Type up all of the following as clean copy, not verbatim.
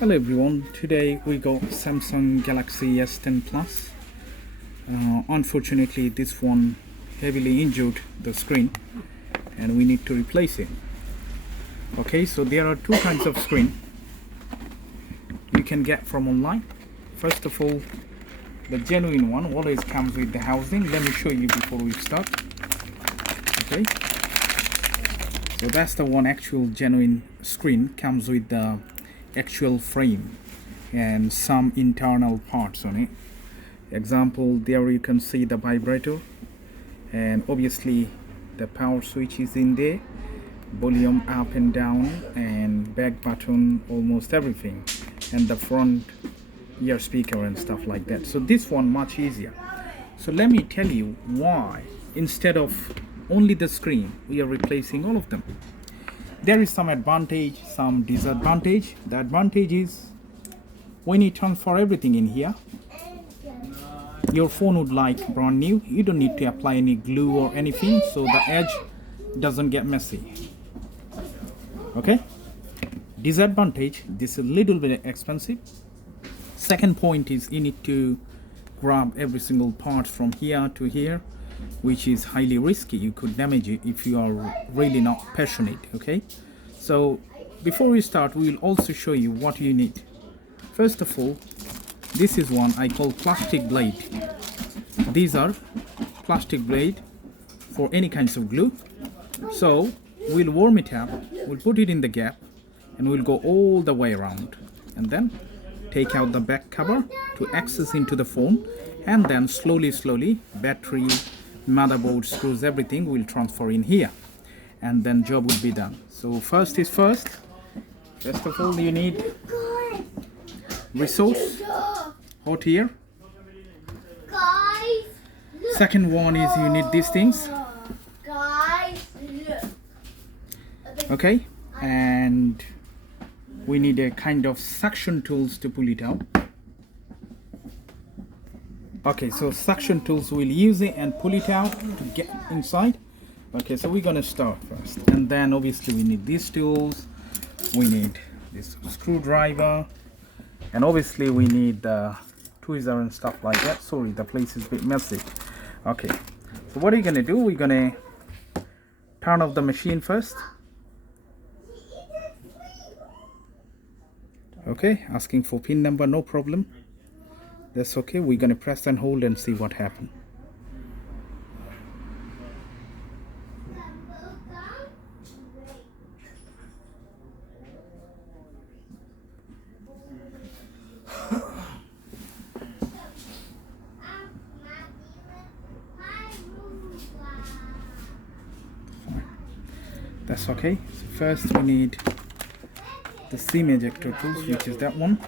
Hello everyone, today we got Samsung Galaxy S10 Plus. Unfortunately this one heavily injured the screen and we need to replace it. Okay, so there are two kinds of screen you can get from online. First of all, the genuine one always comes with the housing. Let me show you before we start. Okay, so that's the one actual genuine screen, comes with the actual frame and some internal parts on it. Example, there you can see the vibrator, and obviously the power switch is in there, volume up and down, and back button, almost everything, and the front ear speaker and stuff like that. So this one much easier. So let me tell you why instead of only the screen we are replacing all of them. There is some advantage, some disadvantage. The advantage is when you transfer everything in here, your phone would like brand new. You don't need to apply any glue or anything, so the edge doesn't get messy. Okay? Disadvantage, this is a little bit expensive. Second point is you need to grab every single part from here to here, which is highly risky. You could damage it if you are really not passionate. Okay, so before we start, we will also show you what you need. First of all, this is one I call plastic blade. These are plastic blade for any kinds of glue. So we'll warm it up, we'll put it in the gap, and we'll go all the way around, and then take out the back cover to access into the phone, and then slowly battery, motherboard, screws, everything will transfer in here, and then job will be done. So first is first. First of all, you need resource, hot air. Second one is you need these things. Okay, and we need a kind of suction tools to pull it out. Okay, so suction tools, we'll use it and pull it out to get inside. Okay, so we're gonna start first, and then obviously we need these tools, we need this screwdriver, and obviously we need the tweezer and stuff like that. Sorry, the place is a bit messy. Okay, so what are you gonna do? We're gonna turn off the machine first. Okay, asking for pin number, no problem. That's okay. We're gonna press and hold and see what happens. That's okay. So first we need the seam ejector tools, which is that one,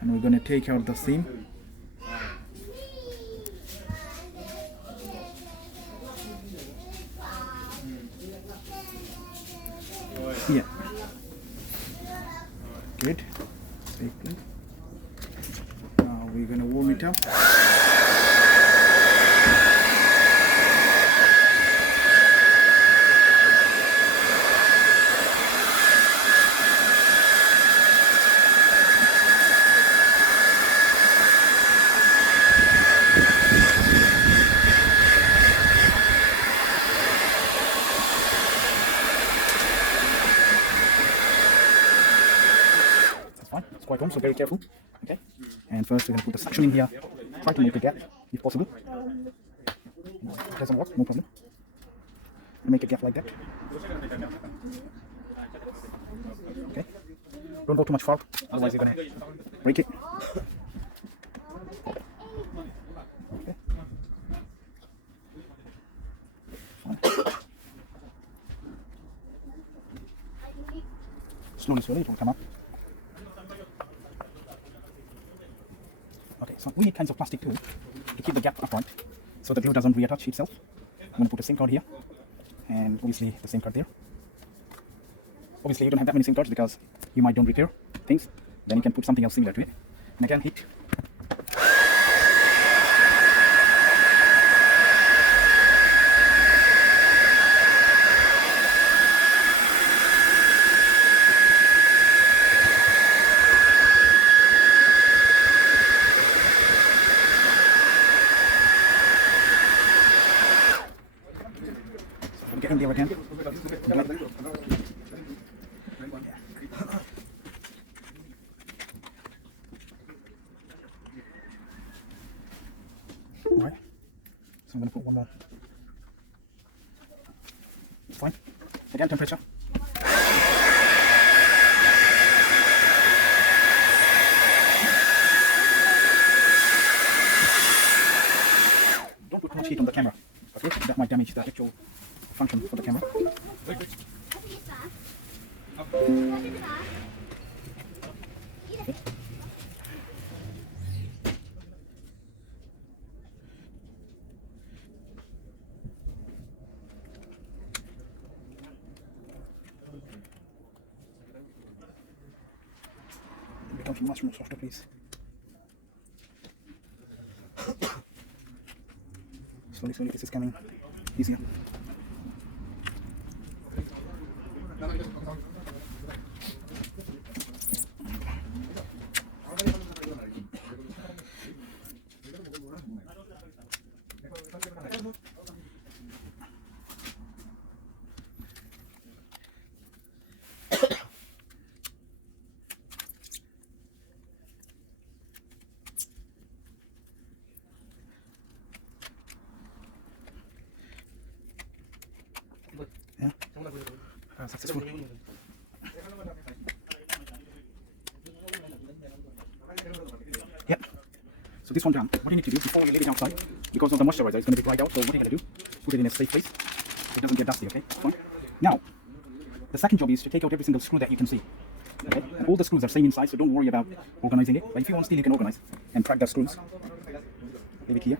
and we're going to take out the seam. Yeah, good. Safely. Now we're going to warm it up. It's quite warm, so very careful. Okay, and first we're going to put the suction in here. Try to make a gap if possible. It doesn't work, no problem. Make a gap like that. Okay, don't go too much far, otherwise you're going to break it. Okay. Slowly it will come up. Okay, so we need kinds of plastic too to keep the gap upright so the glue doesn't reattach itself. I'm going to put a SIM card here, and obviously the SIM card there. Obviously you don't have that many SIM cards because you might don't repair things, then you can put something else similar to it. And again, hit. the other hand. Alright, so I'm going to put one more. It's fine. Again, temperature. Don't put too much heat on the camera, okay? That might damage the actual function for the camera. Okay. Become much more softer, please. Slowly, slowly, this is coming easier. Yeah, successful. Yep. So this one done. What you need to do before you leave it outside, because of the moisturizer, it's going to be dried out. So what you're going to do, put it in a safe place. It doesn't get dusty. Okay. Fine. Now, the second job is to take out every single screw that you can see. Okay. And all the screws are same inside, so don't worry about organizing it. But if you want still, you can organize and crack the screws. Leave it here.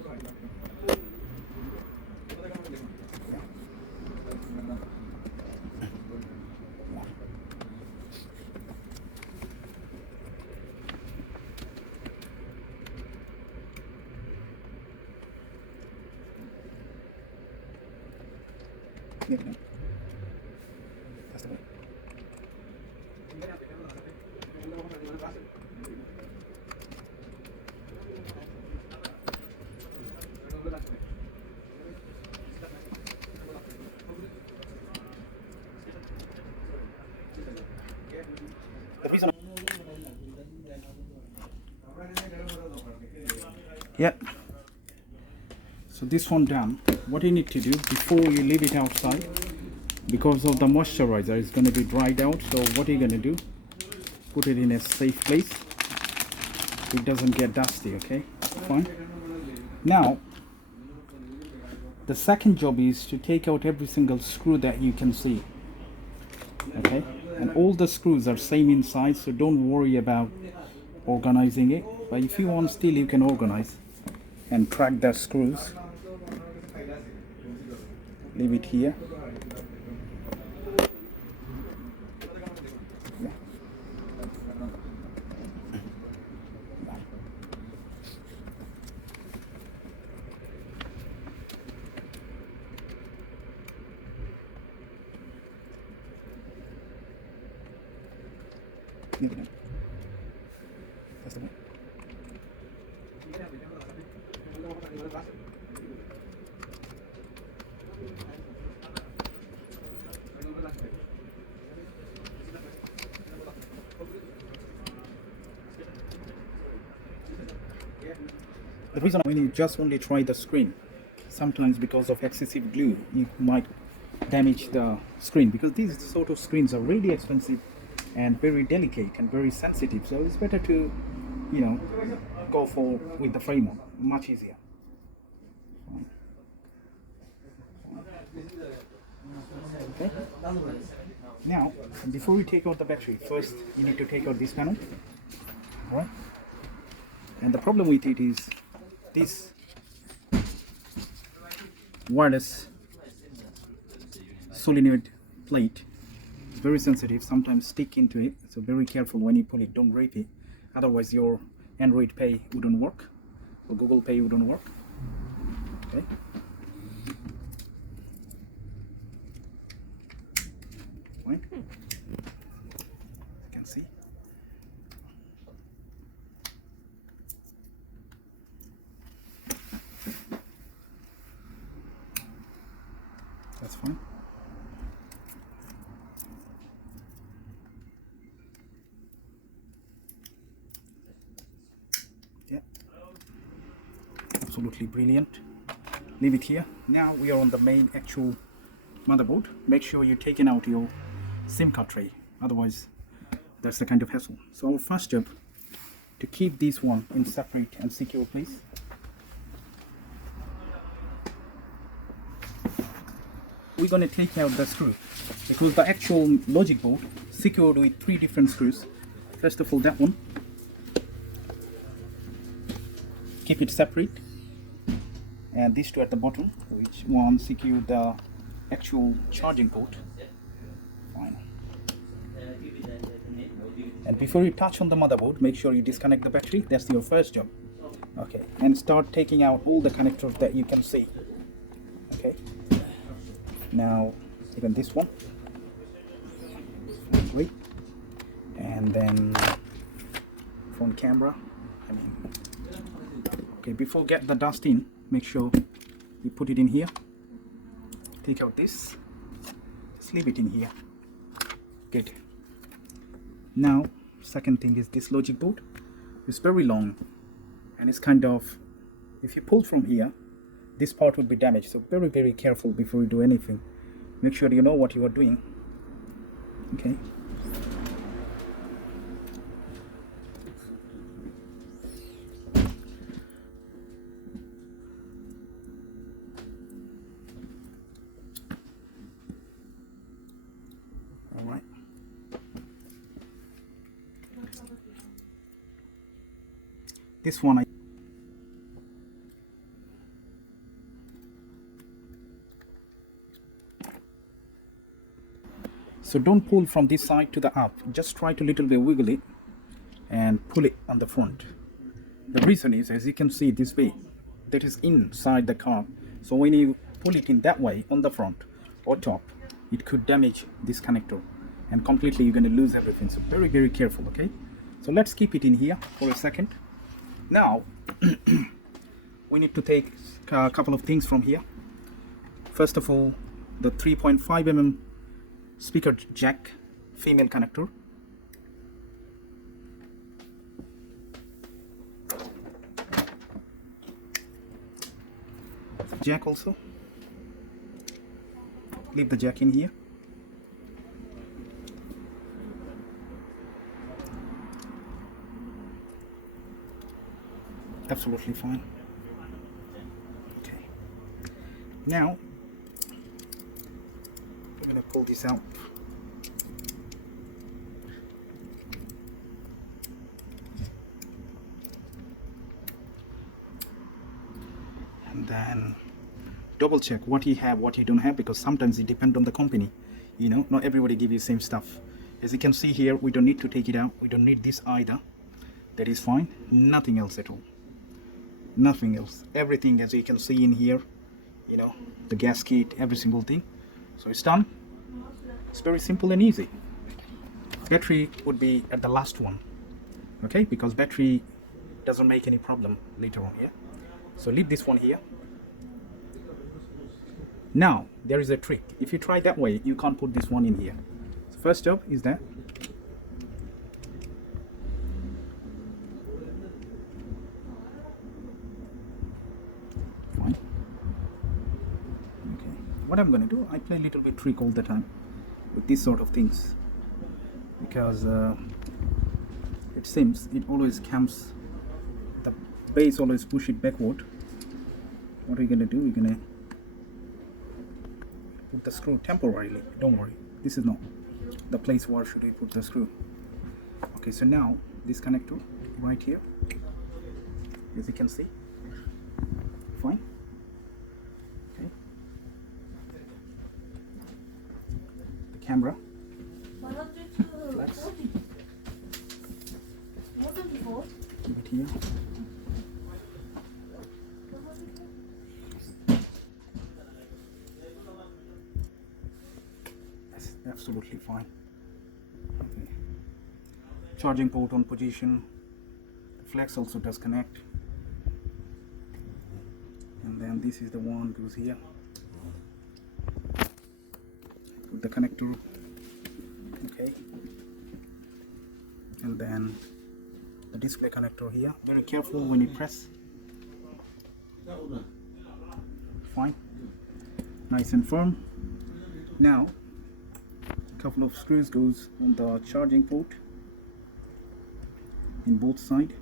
There we go. That's the way. The reason. Yep. So this one done. What you need to do before you leave it outside, because of the moisturizer is going to be dried out, so what are you going to do, put it in a safe place so it doesn't get dusty. Okay, fine. Now the second job is to take out every single screw that you can see. Okay, and all the screws are same inside, so don't worry about organizing it. But if you want still, you can organize and crack the screws. Leave it here. Yeah. There we go. That's the way. The reason when you just only try the screen, sometimes because of excessive glue, you might damage the screen, because these sort of screens are really expensive and very delicate and very sensitive. So it's better to, you know, go for with the frame on, much easier. Okay. Now, before we take out the battery, first you need to take out this panel, right? And the problem with it is this wireless solenoid plate is very sensitive, sometimes stick into it, so very careful when you pull it, don't rip it, otherwise your Android Pay wouldn't work or Google Pay wouldn't work. Okay. Fine. You can see. That's fine. absolutely brilliant. Leave it here. Now we are on the main actual motherboard. Make sure you're taking out your SIM card tray, otherwise that's the kind of hassle. So our first job, to keep this one in separate and secure place, we're going to take out the screw, because the actual logic board secured with 3 different screws. First of all, that one, keep it separate, and these 2 at the bottom, which one secure the actual charging port. Fine. And before you touch on the motherboard, make sure you disconnect the battery. That's your first job. Okay, and start taking out all the connectors that you can see. Okay, now even this one, great. And then front camera, okay, before get the dust in, make sure you put it in here. Take out this, just leave it in here. Good. Now second thing is this logic board. It's very long, and it's kind of, if you pull from here, this part would be damaged. So very careful before you do anything. Make sure you know what you are doing. Okay. All right. This one so don't pull from this side to the up, just try to little bit wiggle it and pull it on the front. The reason is, as you can see this way, that is inside the car, so when you pull it in that way on the front or top, it could damage this connector and completely you're going to lose everything. So very careful. Okay, so let's keep it in here for a second. Now we need to take a couple of things from here. First of all, the 3.5 mm speaker jack female connector. Jack also. Leave the jack in here. Absolutely fine. Okay. Now I'm going to pull this out. And then double check what you have, what you don't have, because sometimes it depends on the company. You know, not everybody give you the same stuff. As you can see here, we don't need to take it out. We don't need this either. That is fine. Nothing else at all. Nothing else. Everything, as you can see in here, you know, the gasket, every single thing. So it's done. It's very simple and easy. Battery would be at the last one, okay, because battery doesn't make any problem later on here. So leave this one here. Now there is a trick. If you try that way, you can't put this one in here. So first job is that fine. Okay, what I'm going to do, I play a little bit trick all the time with these sort of things, because it seems it always comes, the base always push it backward. What are you going to do? We're going to put the screw temporarily. Don't worry, this is not the place where should we put the screw. Okay, so now this connector right here, as you can see, fine. Okay, the camera flex, keep it here. That's absolutely fine. Okay. Charging port on position. The flex also does connect. And then this is the one goes here. Put the connector. Okay. And then the display connector here. Very careful when you press. Fine, nice and firm. Now a couple of screws goes on the charging port in both sides.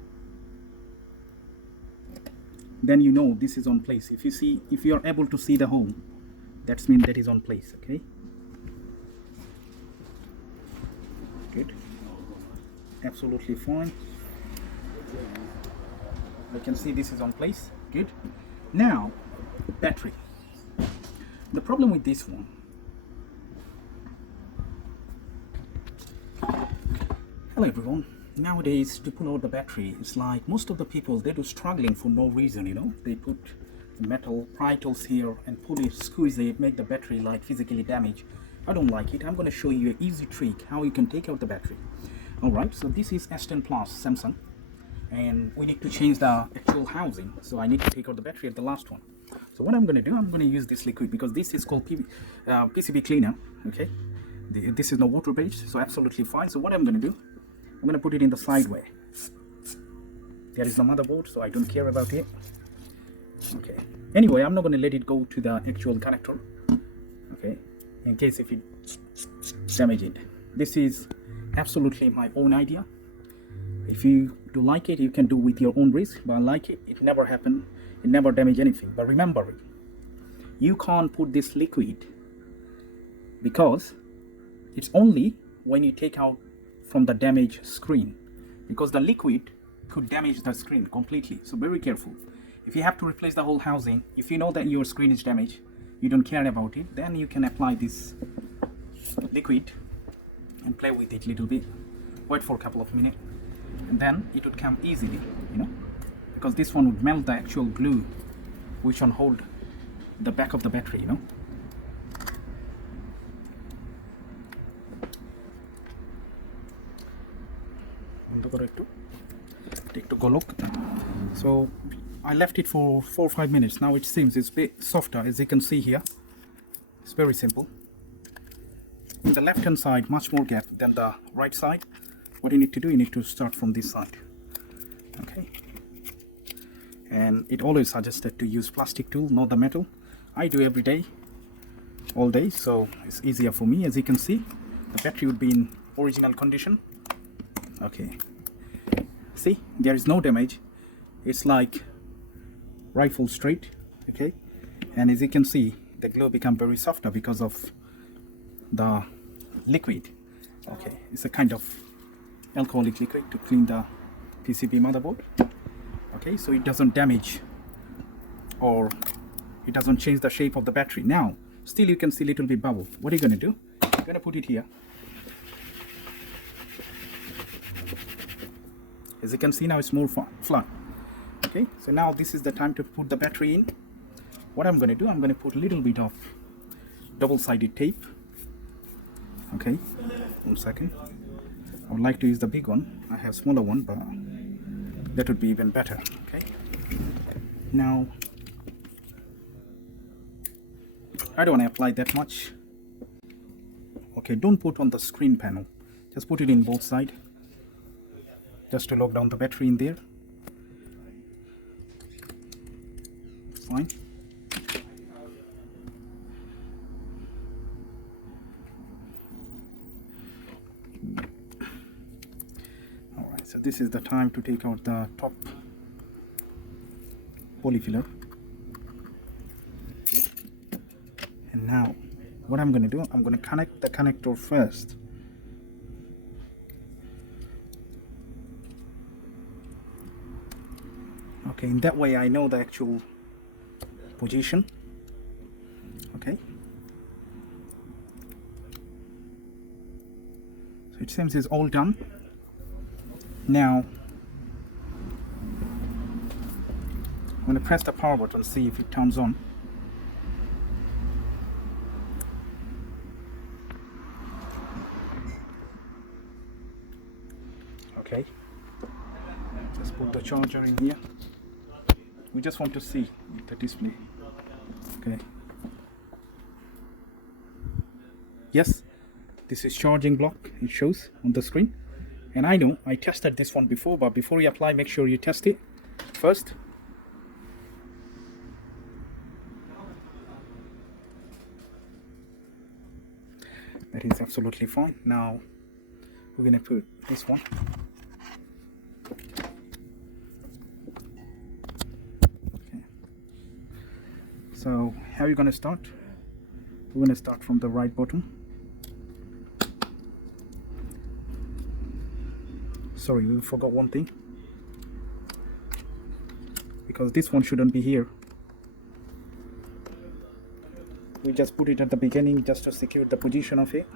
Then you know this is on place. If you are able to see the hole, that's mean that is on place. Okay, good, absolutely fine. I can see this is on place. Good. Now battery. The problem with this one, hello everyone. Nowadays, to pull out the battery, it's like most of the people, they do struggling for no reason, you know. They put the metal pry tools here and pull it, squeeze it, make the battery like physically damaged. I don't like it. I'm going to show you an easy trick how you can take out the battery. Alright, so this is S10 Plus Samsung, and we need to change the actual housing. So I need to take out the battery at the last one. So what I'm going to do, I'm going to use this liquid because this is called PCB cleaner. Okay, this is no water based, so absolutely fine. So what I'm going to do, I'm going to put it in the side way. There is the motherboard, so I don't care about it. Okay, anyway, I'm not going to let it go to the actual connector, okay, in case if it damage it. This is absolutely my own idea. If you do like it, you can do with your own risk, but I like it. It never happened, it never damage anything. But remember, you can't put this liquid because it's only when you take out from the damaged screen, because the liquid could damage the screen completely. So very careful. If you have to replace the whole housing, if you know that your screen is damaged, you don't care about it, then you can apply this liquid and play with it a little bit. Wait for a couple of minutes, and then it would come easily, you know, because this one would melt the actual glue which will hold the back of the battery, you know. So I left it for 4 or 5 minutes. Now it seems it's a bit softer, as you can see here. It's very simple. On the left hand side, much more gap than the right side. What you need to do, you need to start from this side. Okay, and it always suggested to use plastic tool, not the metal. I do every day, all day, so it's easier for me. As you can see, the battery would be in original condition. Okay, see, there is no damage. It's like rifle straight. Okay, and as you can see, the glue become very softer because of the liquid. Okay, it's a kind of alcoholic liquid to clean the PCB motherboard. Okay, so it doesn't damage or it doesn't change the shape of the battery. Now still you can see little bit bubble. What are you going to do? You're going to put it here. As you can see, now it's more flat. Okay, so now this is the time to put the battery in. What I'm going to do, I'm going to put a little bit of double-sided tape. Okay, 1 second. I would like to use the big one. I have smaller one, but that would be even better. Okay, now I don't want to apply that much. Okay, don't put on the screen panel, just put it in both sides, just to lock down the battery in there. Fine. Alright, so this is the time to take out the top polyfiller. And now what I'm going to do, I'm going to connect the connector first. Okay, in that way I know the actual position. Okay, so it seems it's all done. Now I'm going to press the power button, see if it turns on. Okay, just put the charger in here. We just want to see the display. Okay, yes, this is charging block, it shows on the screen. And I know I tested this one before, but before you apply, make sure you test it first. is absolutely fine. Now we're gonna put this one. Okay. So how are you gonna start? We're gonna start from the right bottom. Sorry, we forgot one thing, because this one shouldn't be here. We just put it at the beginning just to secure the position of it.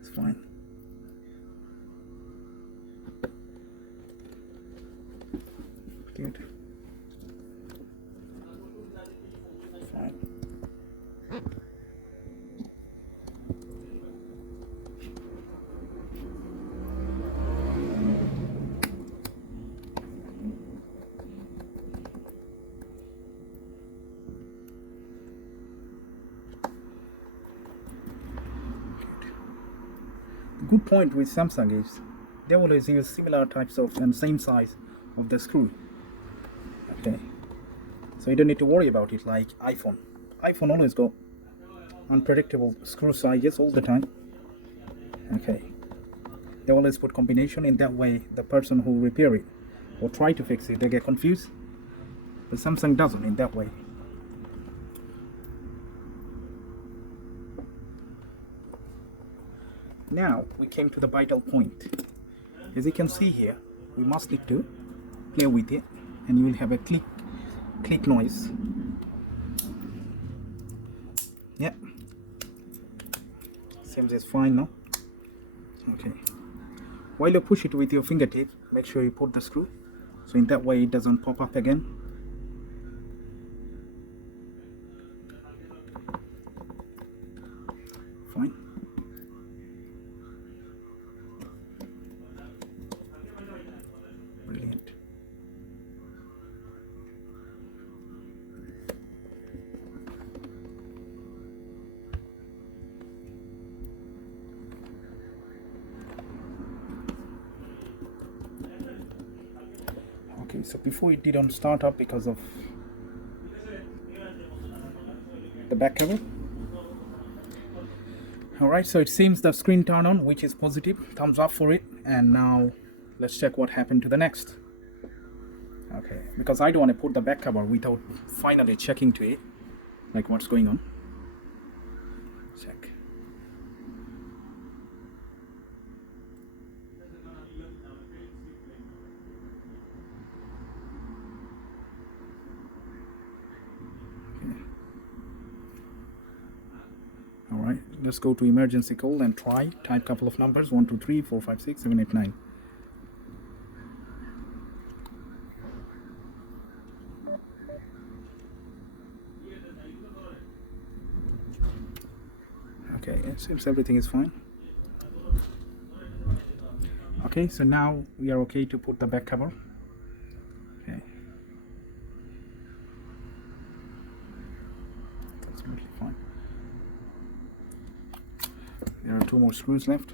It's fine. Good. Fine. The good point with Samsung is they always use similar types of and same size of the screw. Okay, so you don't need to worry about it like iPhone. iPhone always got unpredictable screw sizes all the time. Okay, they always put combination, in that way the person who repair it or try to fix it, they get confused. But Samsung doesn't in that way. Now we came to the vital point. As you can see here, we must need to play with it, and you will have a click noise. Yeah, seems it's fine now. Okay, while you push it with your fingertip, make sure you put the screw, so in that way it doesn't pop up again. Fine. Brilliant. Okay, so before it didn't start up because of the back cover. Alright, so it seems the screen turned on, which is positive. Thumbs up for it. And now let's check what happened to the next. Okay, because I don't want to put the back cover without finally checking to it, like what's going on. Check. Alright, let's go to emergency call and try. Type couple of numbers, 1 2 3 4 5 6 7 8 9. Okay, it seems everything is fine. Okay, so now we are okay to put the back cover. Okay, that's absolutely fine. There are 2 more screws left.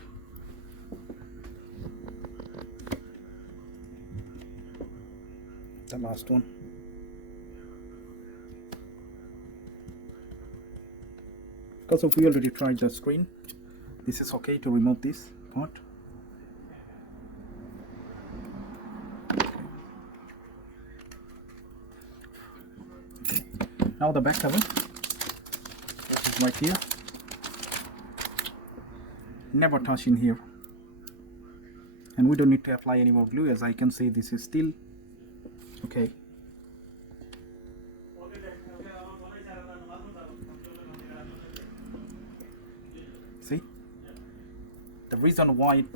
The last one. Because we already tried the screen, this is okay to remove this part. Okay. Now the back cover, this is right here. Never touch in here, and we don't need to apply any more glue. As I can see, this is still okay. See, the reason why it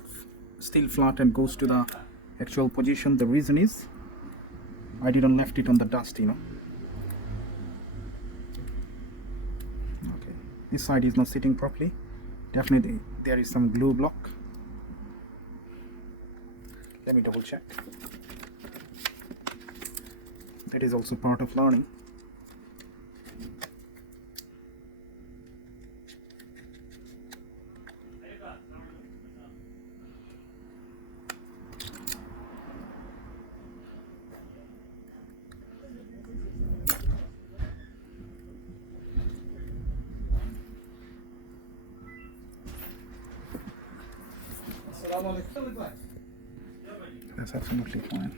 still flat and goes to the actual position, the reason is I didn't left it on the dust, you know. Okay, this side is not sitting properly. Definitely there is some glue block. Let me double check. That is also part of learning. That's absolutely fine.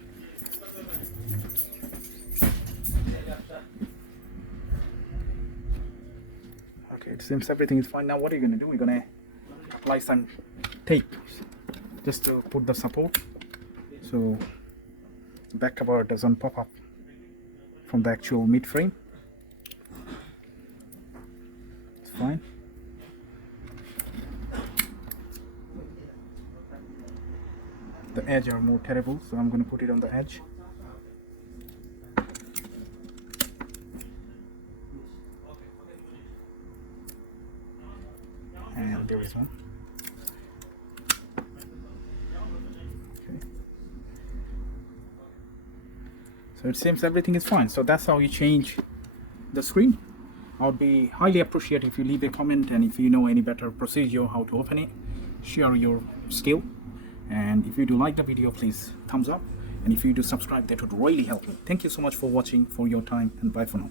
Okay, it seems everything is fine. Now what are you going to do? We're going to apply some tape just to put the support so the back cover doesn't pop up from the actual mid frame. It's fine. The edge are more terrible, so I'm going to put it on the edge. And there is one. Okay. So it seems everything is fine. So that's how you change the screen. I would be highly appreciated if you leave a comment, and if you know any better procedure how to open it, share your skill. And if you do like the video, please thumbs up, and if you do subscribe, that would really help me. Thank you so much for watching, for your time, and bye for now.